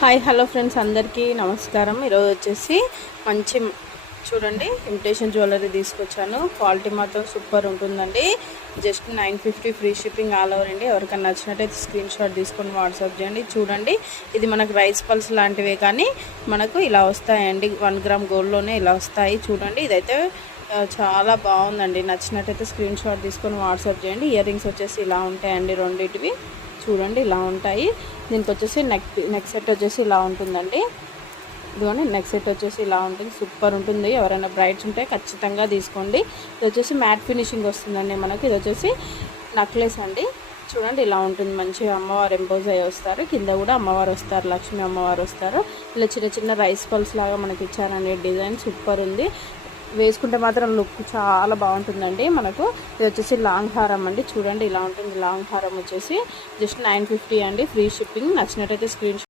Hi hello friends, అందరికీ నమస్కారం. ఈరోజు వచ్చేసి మంచి చూడండి ఇమిటేషన్ జ్యువెలరీ తీసుకొచ్చాను. క్వాలిటీ మాత్రం సూపర్ ఉంటుందండి. Just 950 free shipping all over అండి. ఎవరికైనా నచ్చినట్టయితే స్క్రీన్ షాట్ తీసుకొని వాట్సాప్ చేయండి. చూడండి, ఇది మనకు రైస్ పల్స్ లాంటివే కానీ మనకు ఇలా వస్తాయండి. 1 గ్రామ్ గోల్డ్లోనే ఇలా వస్తాయి. చూడండి, ఇదైతే చాలా బాగుందండి. నచ్చినట్టయితే స్క్రీన్ షాట్ తీసుకొని వాట్సాప్ చేయండి. ఇయర్ రింగ్స్ వచ్చేసి ఇలా ఉంటాయండి, రెండింటివి చూడండి ఇలా ఉంటాయి. దీనికి వచ్చేసి నెక్ సెట్ వచ్చేసి ఇలా ఉంటుందండి. ఇదిగోండి, నెక్ సెట్ వచ్చేసి ఇలా ఉంటుంది. సూపర్ ఉంటుంది. ఎవరైనా బ్రైడ్స్ ఉంటే ఖచ్చితంగా తీసుకోండి. ఇది వచ్చేసి మ్యాట్ ఫినిషింగ్ వస్తుందండి మనకి. ఇది వచ్చేసి నెక్లెస్ అండి. చూడండి ఇలా ఉంటుంది. మంచిగా అమ్మవారు ఎంపోజ్ అయ్యి వస్తారు. కింద కూడా అమ్మవారు వస్తారు, లక్ష్మీ అమ్మవారు వస్తారు. ఇలా చిన్న చిన్న రైస్ పల్స్ లాగా మనకి ఇచ్చారండి. డిజైన్ సూపర్ ఉంది. వేసుకుంటే మాత్రం లుక్ చాలా బాగుంటుందండి. మనకు ఇది వచ్చేసి లాంగ్ హారం అండి. చూడండి ఇలా ఉంటుంది. లాంగ్ హారం వచ్చేసి జస్ట్ 950 అండి, ఫ్రీ షిప్పింగ్. నచ్చినట్టయితే స్క్రీన్